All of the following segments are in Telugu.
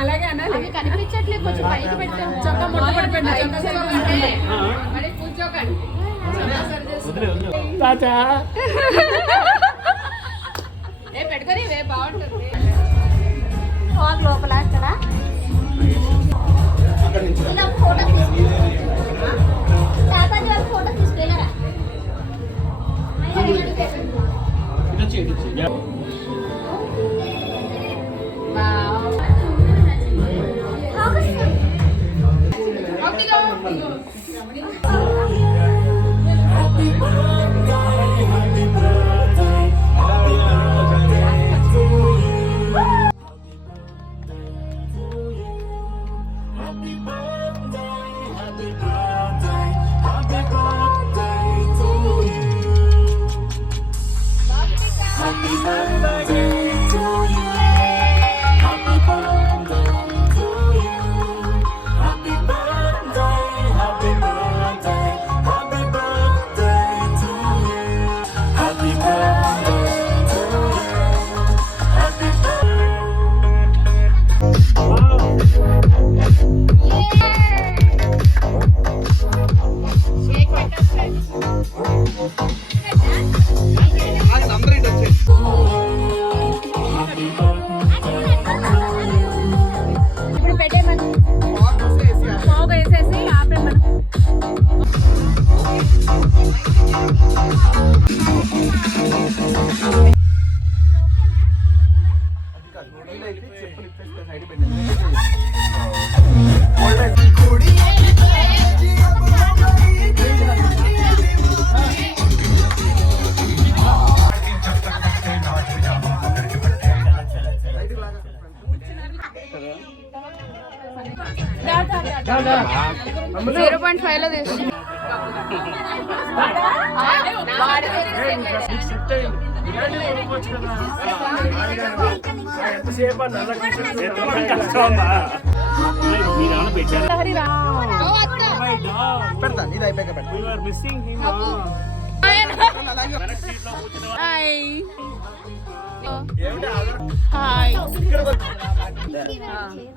అలాగే అనాలి. కనిపించట్లేదు, కొంచెం పైకి పెట్టాం. చొక్కా మొట్ట కూర్చోకండి. పెట్టుకొని బాగుంటుంది. లోపల అక్కడ ఫోటో తీసుకెళ్ళరా?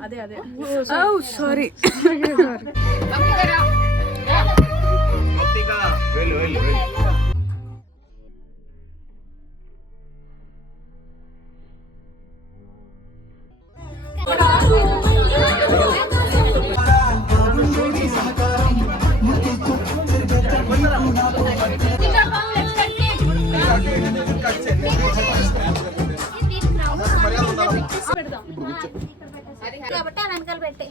అదే అదే సారీ. కాబట్టి ఆ వెనకాల పెట్టే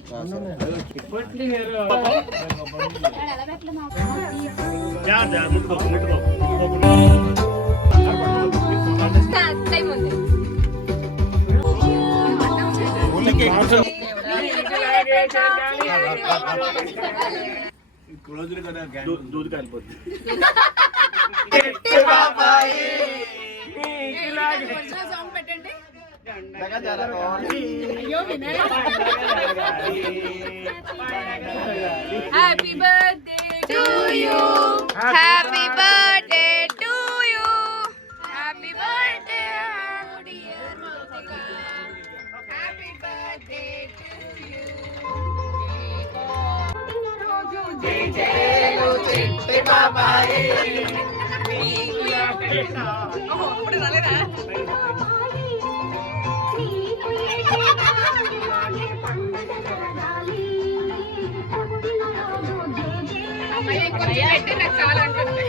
दूध కాలిపోతుంది. Happy birthday to you. Happy birthday to you. Happy birthday dear Motika. Happy birthday to you. Jai jai lo chitte babaye. Oh, appudu naleda. చాలా ఉంటుంది.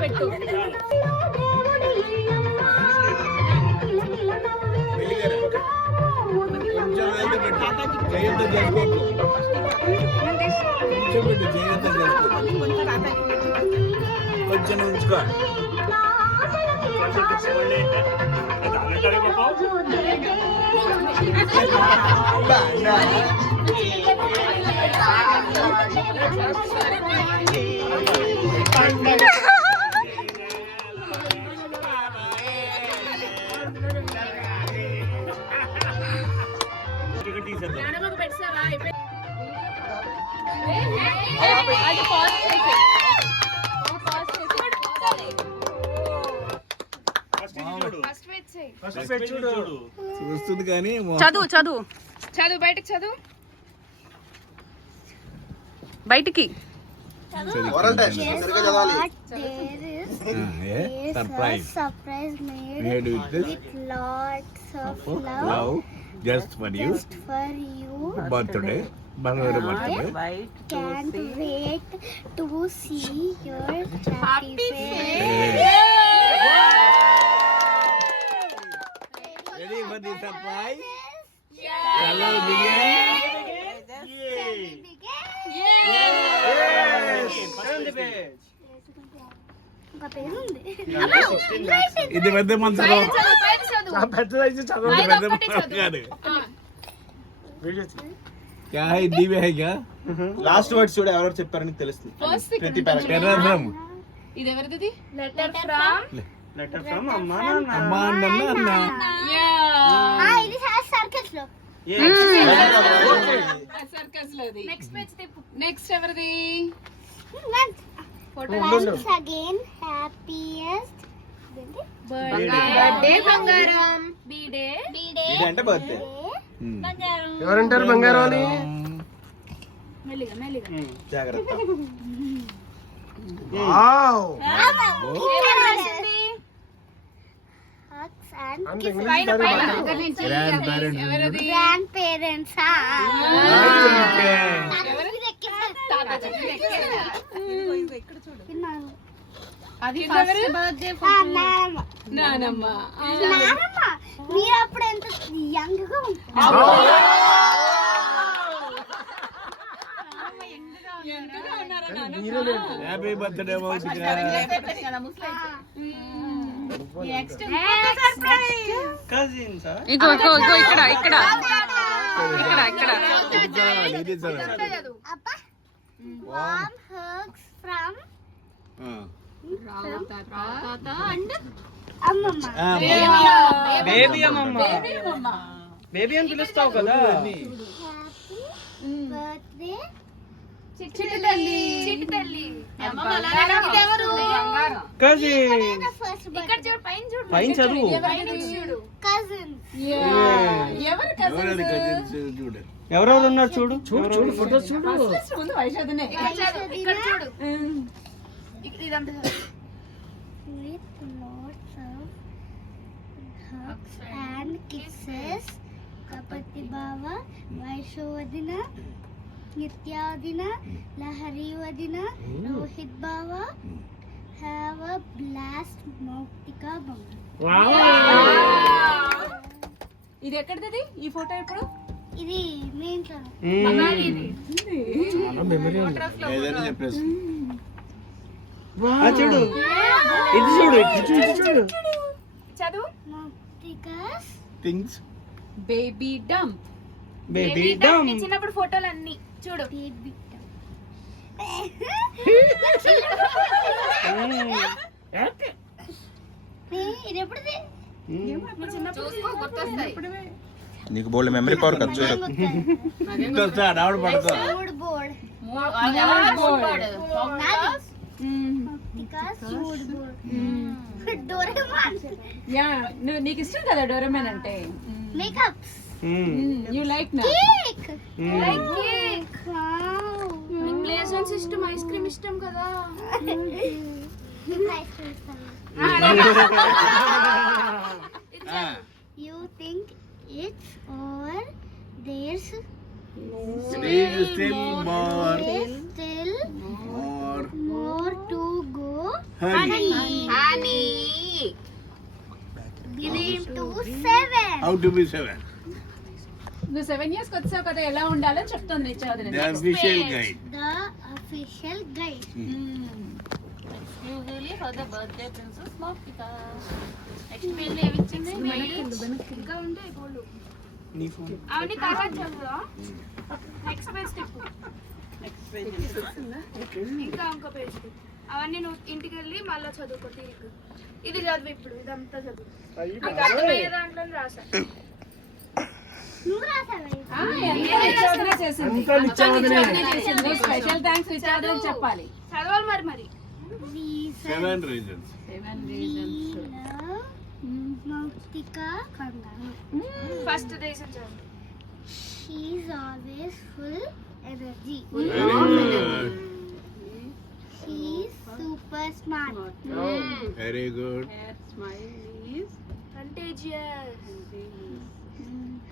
పెట్టు కొంచెం ఉంచుకో. అది పాజ్ చేసి ఫస్ట్ పేజ్ చూడు చూస్తుంది కానీ చదువు బయటకు చదువు బయటికి Oral test. సరిగ్గా చదవాలి. Surprise surprise made made with this with lots of love love just for you just for you. birthday birthday Can't wait to see your happy face. ready for the surprise hello begin ఇంకా పేరు ఉంది. ఇది పెద్ద మంత్రం పెద్దదైతే చదవ ఇది పెద్ద మంత్రం కాదు क्या है दीवे है क्या లాస్ట్ వర్డ్స్ చూడు ఎవరెవరు చెప్పారని తెలుస్తుంది ప్రతి పారాగ్రాఫ్ टेररम ఇది ఎవరిది లెటర్ ఫ్రమ్ లెటర్ ఫ్రమ్ అమ్మా నాన్న అమ్మా నాన్న ఇది సర్కిల్స్ లో సర్కస్ లోది నెక్స్ట్ పేజ్ తిప్పు నెక్స్ట్ ఎవరిది once again happiest బర్త్డే బంగారం బీడే ఇది అంటే బర్త్డే ఎవరంటారు బంగారం అని మెల్లిగా మెల్లిగా జాగ్రత్త వావ్ hugs and అంత kisses. ఇంగ్లీష్ పైన పైన అక్కడి నుంచి గ్రాండ్ పేరెంట్స్ ఎవరిది grandparents అది ఫస్ట్ బర్త్డే నానమ్మ మీరు అప్పుడు ఎంత యంగ్ గా ఉంటారు. ఎంతగా ఉన్నారా నానమ్మ happy birthday Mausika next surprise cousins ఇగో ఇగో ఇగో ఇక్కడ ఇక్కడ ఇక్కడ ఇది చదవ అబ్బా warm hugs from తాత అండ్ అమ్మమ్మ. బేబీ అమ్మమ్మ బేబీ అని పిలుస్తావు కదా Happy birthday చిట్టి తల్లి అమ్మమ్మ ఇది ఎవరు కజిన్ first ఇక్కడ చూడు పైన చూడు పైన చదువు చూడు cousins. ఎవరు ఎవరది కజిన్స్ కజిన్స్ చూడు ఎవరెవరు ఉన్నారు చూడు చూడు చూడు ఫోటోస్ చూడు ముందు వైషాదనే ఇక్కడ చూడు ఇదంతా With lots of hugs and kisses. Kapati Baba, Vaishu Vadina, Nitya Vadina, Lahari Vadina, Rohit Baba. Have a blast, Mautika Baba. ఇది ఎక్కడిది ఈ ఫోటో ఇప్పుడు ఇది మీ ఇంట్లో మెమరీ ఏదైనా చెప్పేసి చూడు ఇది చూడు ఇది చూడు చదువు Mautikas things baby dump baby dumb చిన్నప్పుడు ఫోటోలు అన్ని చూడు baby. ఇది ఎప్పుడుది? చూసుకో గుర్తొస్తాయి నీకు బోల్డ్ మెమరీ పవర్ కదా చూడు ఇంకొస్తా ఆవిడ పడతా Mood board. Mautikas mood board. Doraemon. Yeah నీకు ఇష్టం కదా డోరేమోన్ అంటే Makeups. యు లైక్ నా Cake. Like cake Wow. ప్లేసెన్స్ ఇష్టం ఐస్ క్రీమ్ ఇష్టం కదా You think it's over? There's still more still more more to go. honey honey It is to 7. how to be seven నువ్వు 7 ఇయర్స్ వచ్చావు కదా ఎలా ఉండాలో చెప్తుంది చదువు the official guide The official guide. Usually for the birthday princess Mauthika next page ఏవి ఇచ్చింది ఇంకా ఉంటే గోల్డ్ నీ ఫోన్ అవన్నీ తర్వాత చదువురా నెక్స్ట్ పేజ్ తిప్పు ఇంకా ఇంకో పేజ్ అవన్నీ నువ్వు ఇంటికి వెళ్ళి మళ్ళీ చదువుకో తిరిగి ఇది చదువు ఇప్పుడు ఇదంతా చదువు నీకు అర్థమయ్యే దాంట్లో రాసా నువ్వు రాసావా? ఆ, ఎన్ని రాసినా చేసింది స్పెషల్ థ్యాంక్స్ రిచార్డ్ చెప్పాలి చదవాలి మరి మరి Seven reasons. మౌక్తిక కంగారు. ఫస్ట్ రీజన్ చదవండి. She is always full energy. Very good. She is super smart. Very good. Contagious.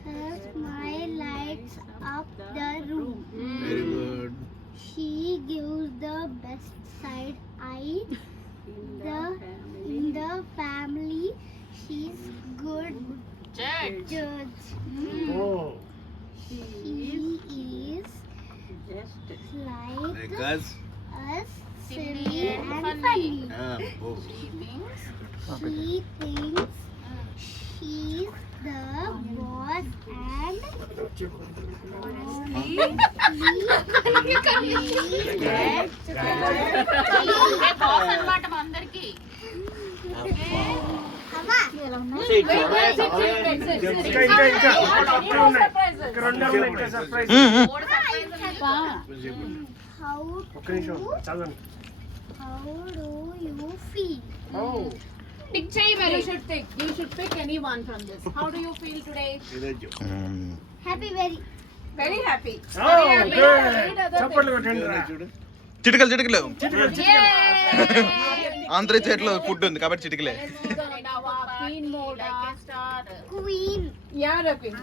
Her smile lights up the room. Very good. She gives the best side eye in the family. She's good judge. Oh. She is like Like us. silly and funny. Oh. She thinks she's the boss and how do you feel? Tick చేయి మరి. You should pick any one from this. How do you feel today? Happy, Very happy. చప్పట్లు కొట్టండి రా. చిటికలు చిటికలు అందరి చేతిలో ఫుడ్ ఉంది కాబట్టి చిటికలే. Queen mode. queen. Yeah, the queen.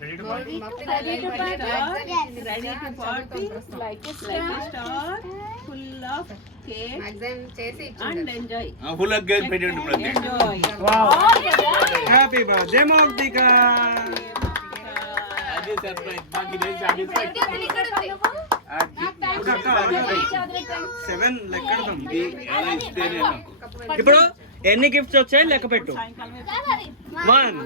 Ready to party? Ready to party. Yes. Ready to party. Like a star. Full of cake. And enjoy. Full of cake పెట్టండి ప్రతి. Enjoy. Wow. Happy birthday Mouktika. అది సర్ప్రైజ్. బాకీ డే సాటిస్ఫైడ్. సెవెన్ లెక్కడదాం. ఎలా ఇస్తేనే ఇప్పుడు ఎన్ని గిఫ్ట్స్ వచ్చాయి లెక్క పెట్టు. 1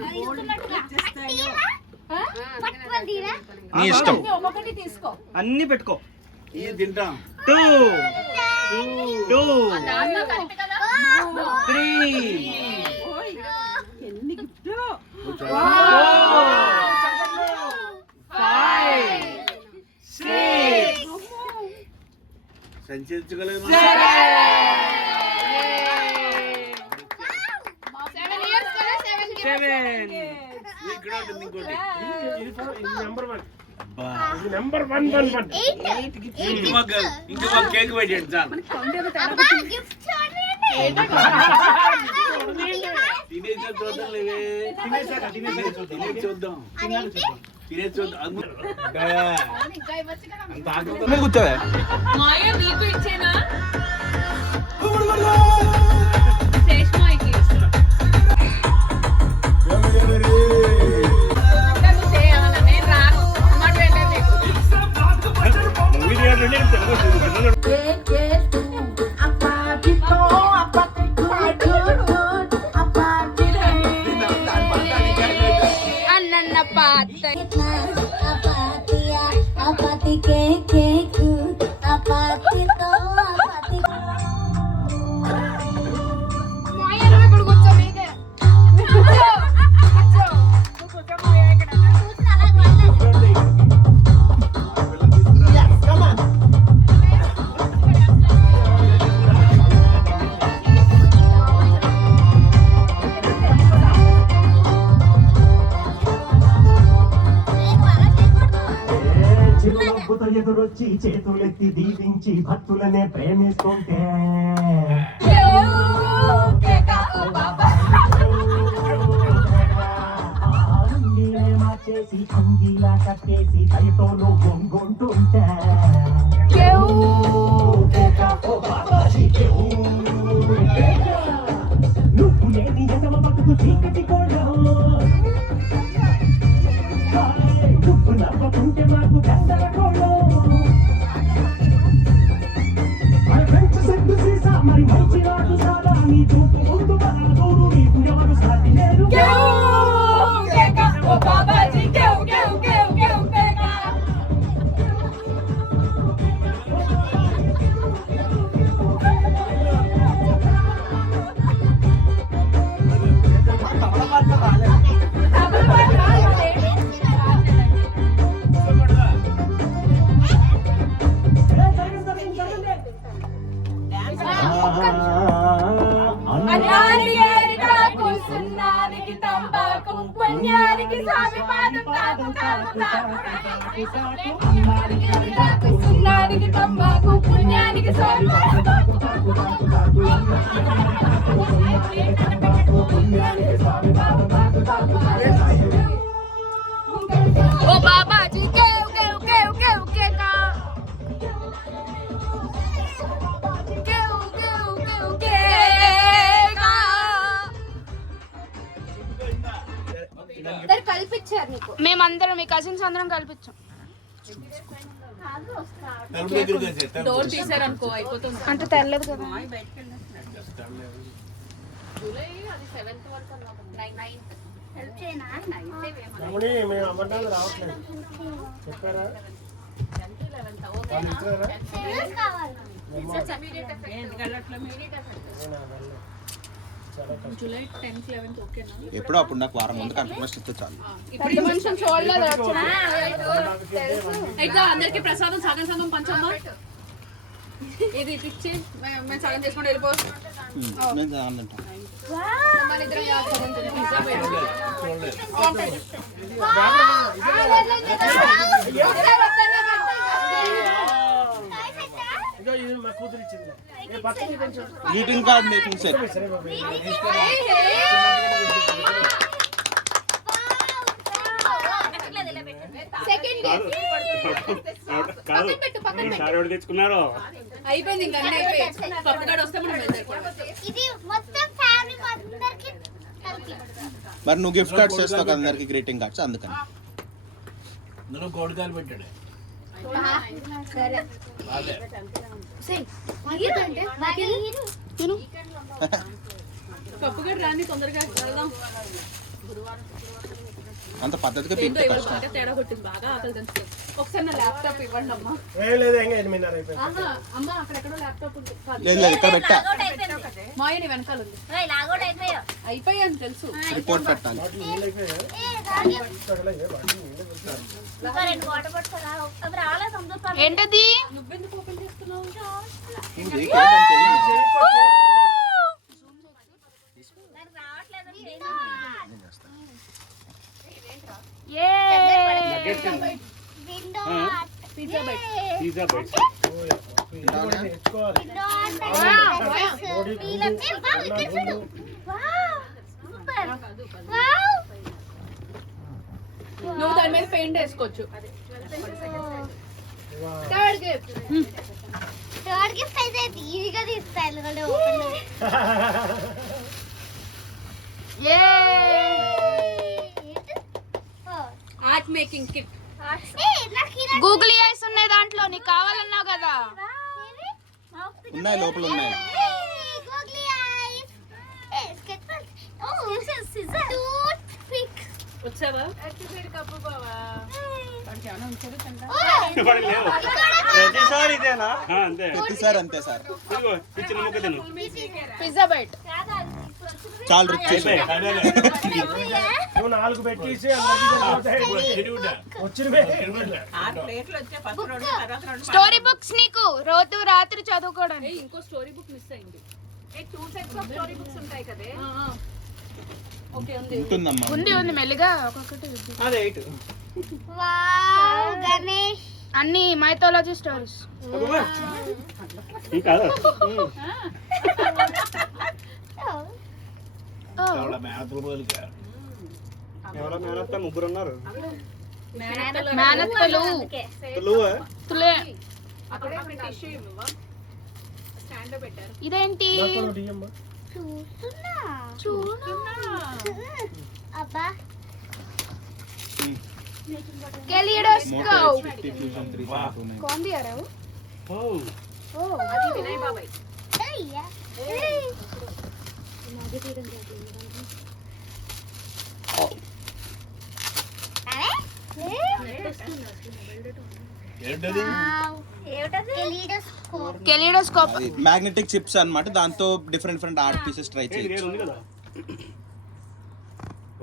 పట్టుకోదీరా. నీ ఇష్టం. ఒక్కొక్కటి తీసుకో. అన్ని పెట్టుకో. ఇది తింటాం. 2 3 ఎన్ని గిఫ్ట్ 4 5 6 సంచరించగలదు. 7 years కదా 7 years. 7 ఇక్కడ ఉంటుంది ఇంకోటి. నెంబర్ 1 అబ్బా. నెంబర్ 1 ఇంకొక కేక్ పెట్టండి చాలు. గిఫ్ట్ చూడండి. తినేసే చూద్దాం లేవే. తినేసి చూద్దాం. తినేసి చూద్దాం. అంత ఆకలితో మీరు కూర్చోవే. మాయ నీకు ఇచ్చేనా అన్నన్న పాత అపాతి కేక్ అపాతితో అపాతి. మాయను ఇక్కడ కూర్చో మీకే. చిరునవ్వుతో ఎదురొచ్చి చేతులెత్తి దీవించి భక్తులనే ప్రేమిస్తుంటే మార్చేసి అంగీలా కట్టేసి దయతోనూ గొంగుంటుంటే నువ్వు లేని ఎదమ బతుకు చీకటి కోళ్ళ నువ్వు నవ్వకుంటే మాకు గందరగోళం. మరి మంచి నాటు సారా నీ చూపు ముందు బలాదూరు నీకు ఎవరు సాటి లేరు. తమలపాకు పుణ్యానికి స్వామి పాదం తాకు తాకు తాకు సున్నానికి తంబాకు పుణ్యానికి స్వామి ఓ బాబాజీ కేవ్ కేవ్ కేవ్ కేవ్ కేకా కేవ్ కేవ్ కేవ్ కేకా కల్పించారు నీకు. మేమందరం మీ కజిన్స్ అందరం కల్పించాం. డోర్ తీసారు అనుకో అయిపోతుంది. అంటే తెల్లదు కదా. మేము అబద్ధాలు రావట్లేదు చెప్పారా జూలై 10th 11th ఓకేనా? ఎప్పుడో అప్పుడు నాకు వారం ముందు కన్ఫర్మేషన్ ఇస్తే చాలు. పెద్ద మనుషులు చూడలేదు. అయితే అందరికి ప్రసాదం సగం సగం పంచమ్మా. ఇది ఇచ్చి మేము సగం చేసుకుంటూ వెళ్ళిపోవచ్చు. నేను తింటా. మన ఇద్దరం పిజ్జా ఇదో ఇది మా కూతురు ఇచ్చింది ఏ పక్కన కొంచెం గ్రీటింగ్ కార్డ్ మేకింగ్ సెట్. సరే బాబు తెచ్చుకున్నారు అయిపోయింది. ఇంకా అన్నీ అయిపోయి పప్పుగాడు వస్తే మనం వెళ్దాం. ఇది మొత్తం ఫ్యామిలీ అందరికి కలిపి మరి నువ్వు గిఫ్ట్ కార్డ్స్ చేస్తావు కదా అందరికి గ్రీటింగ్ కార్డ్స్, అందుకని నన్ను కోడికాయలు పెట్టాడు పప్పుగాడు రాని తొందరగా వెళ్దాం. అంత పద్ధతిగా ఏంటో పీక్తే ఇవాళ కష్టం. బాగా తేడా కొట్టింది. బాగా ఆకలి తెలుసు. ఒకసారి నా ల్యాప్టాప్ ఇవ్వండి అమ్మా. ఏం లేదు ఇంకా 8:30 అయిపోయింది ఆహా, అమ్మా అక్కడెక్కడో ల్యాప్టాప్ ఉంది. కాదు. లేదు లేదు, ఇక్కడ పెట్టా మాయ నీ వెనకాల ఉంది. అయిపోయాయి అని తెలుసు. రిపోర్ట్ పెట్టాలి. వాటిని నీళ్ళు అయిపోయాయి వాటిని నీళ్ళు పెట్టాలి ఏంటది? నువ్వెందుకు ఓపెన్ చేస్తున్నావు? ఏంటి? కాదని తెలియదు. నేను చేస్తా. Window pizza bite. Pizza bite తెచ్చుకోవాలి నువ్వు దాని మీద పెయింట్ వేసుకోవచ్చు. Third gift. థర్డ్ గిఫ్ట్ అయితే ఈజీగా తీస్తా ఎందుకంటే open art making kit. Google ice ఉన్నాయి దాంట్లో. నీకు కావాలన్నావు కదా. ఉన్నాయి, లోపల ఉన్నాయి. వచ్చావా? ప్రతిసారి ఇదేనా? అంతే ప్రతిసారి అంతే సార్. ఇదిగో, ఈ చిన్న ముక్క తిను. Pizza byte. చాలా రిచ్ చేసావు. నువ్వు 4 పెట్టేసి అందరికీ వచ్చినవే స్టోరీ బుక్స్ నీకు రోజు రాత్రి చదువుకోవడానికి. ఇంకో స్టోరీ బుక్ మిస్ అయింది. 2 సెట్స్ ఆఫ్ స్టోరీ బుక్స్ ఉంటాయి కదా. ఓకే ఉంది. ఉంటుందమ్మా. ఉంది మెల్లిగా ఒక్కొక్కటి ఇద్దు. అదే 8. వావ్ గణేష్ అన్ని మైథాలజీ స్టోరీస్. ఇంకా ఎవరో మేనత్త ముగ్గురు ఉన్నారు. మేనత్తలు తులే. అక్కడే టిష్యూ ఇవ్వవా? స్టాండ్ లో పెట్టారు. ఇదేంటి? చూస్తున్నా అబ్బా कैलिडोस्कोप कौन दिया रहा है वो? అది వినయ్ బాబాయ్. అయ్యా कैलिडोस्कोप మ్యాగ్నెటిక్ చిప్స్ అన్నమాట. దాంతో డిఫరెంట్ ఆర్ట్ పీసెస్ ట్రై చేయొచ్చు. ఉంది కదా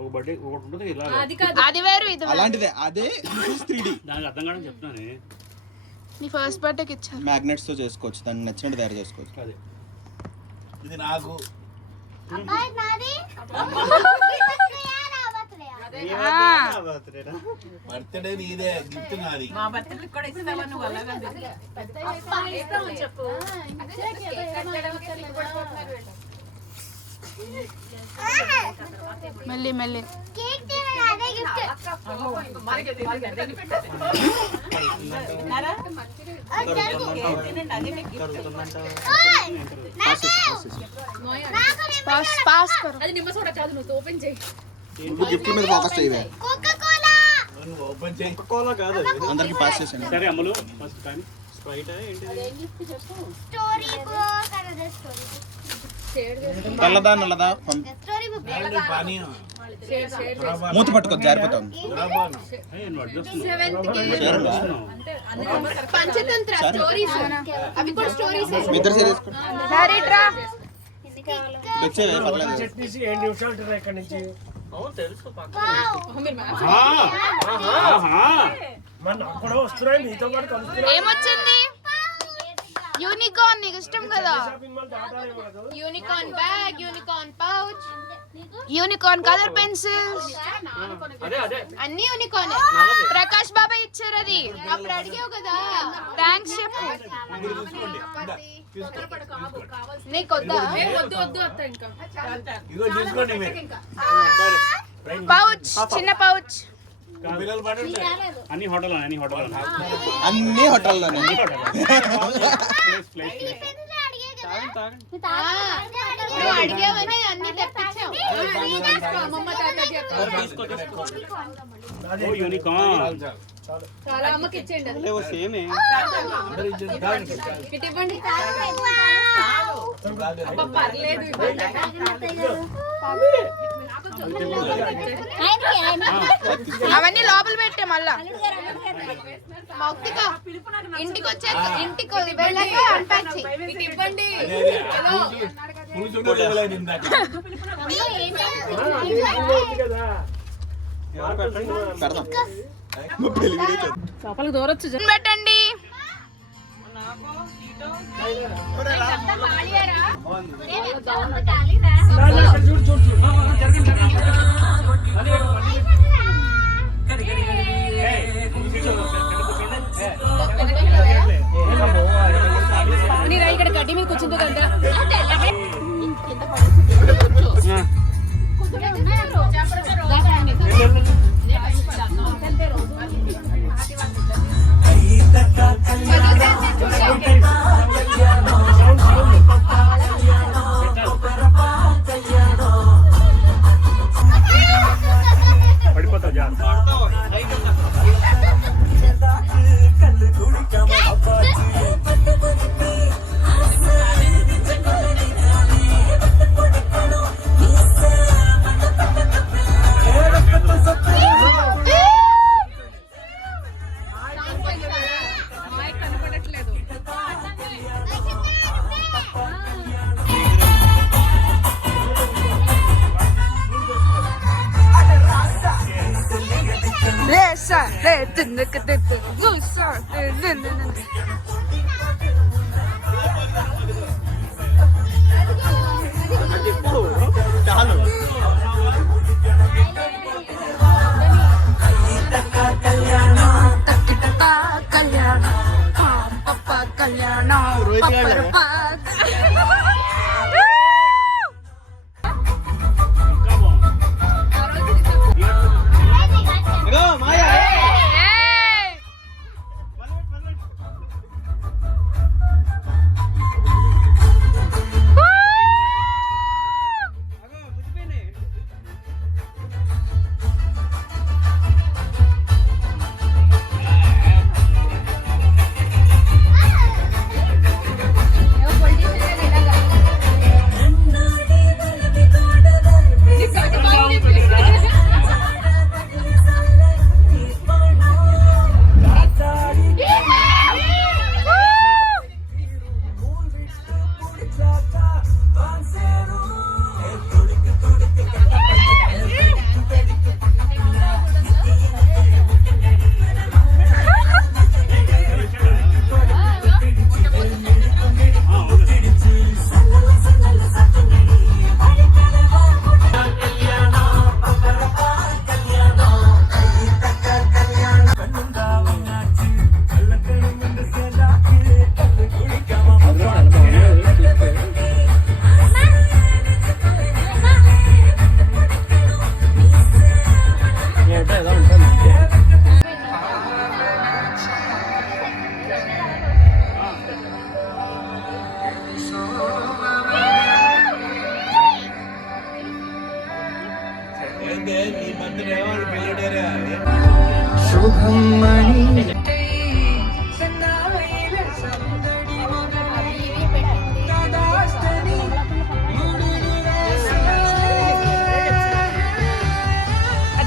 ఒక బర్త్డే ఒకటి ఉంటుంది ఇలా. అది కాదు. అది వేరు ఇది వేరు. అలాంటిదే, అదే 3D. దానికి అర్థం కావడం చెప్తున్నాను. నీ ఫస్ట్ బర్త్డేకి ఇచ్చాను. మ్యాగ్నెట్స్ తో చేసుకోవచ్చు, దానికి నచ్చినట్టు తయారు చేసుకోవచ్చు. అదే ఇది నాకు అబ్బాయి నాది బర్త్డే నీదే గిఫ్ట్ నాది. మా బర్త్డే కూడా ఇస్తావా నువ్వు అలాగా చెప్పు మెల్లి మెల్లి కేక్ తినని అదే గిఫ్ట్ పాస్ కరో నువ్వు గిఫ్ట్ మీద ఫోకస్ చేయవే. కోకా కోలా నువ్వు ఓపెన్ చేయి. కోలా కాదు అందరికి పాస్ చేసాను. సరే అమ్ములు ఫస్ట్ కానీ స్ప్రైట్ ఏంటి స్టోరీ బుక్ అదే స్టోరీ బుక్ తెల్లదా నల్లదా స్టోరీ బుక్ పానీయం. మూత పట్టుకో జారిపోతాం. రాబాను. పంచతంత్ర స్టోరీస్ అవి కూడా స్టోరీస్ మీ ఇద్దరు సీరియస్ హరిట్రా వచ్చేవే పర్లేదు. అవును తెలుసు ఏమొచ్చింది యూనికార్న్ నీకు ఇష్టం కదా unicorn bag unicorn pouch unicorn colour pencils అన్ని యూనికార్న్ ప్రకాష్ బాబా ఇచ్చారు అది అప్పుడు అడిగావు కదా థ్యాంక్స్ చెప్పు నీకు వద్దా ఇదిగో తీసుకోండి మీరు. పౌచ్ చిన్న పౌచ్ పిల్లలు పడండి. అన్ని హోటల్ అన్ని హోటల్లోనే అడిగావని అన్ని తెప్పించావు యూనికార్న్ చాలా అమ్మకి ఇచ్చేయండి అది. సేమే అందరూ ఇచ్చేది కాదు. ఇటు ఇవ్వండి పర్లేదు. అవన్నీ లోపల పెట్టే మళ్ళా మౌక్తిక ఇంటికి వచ్చాక ఇంటికి వెళ్ళాక అన్పాక్ చెయ్యి ఇవ్వండి అదే పులుసు కూడా ఇవ్వలేదు ఇందాక. పెడదాం. పెట్టండి ఇక్కడ గడ్డి మీద కూర్చుందో కదా పడిపోతావు జాగ్రత్త. చాలు. రోహిత్ గారు మాయా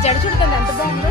జడ చుడుతుంది ఎంత బాగుందో.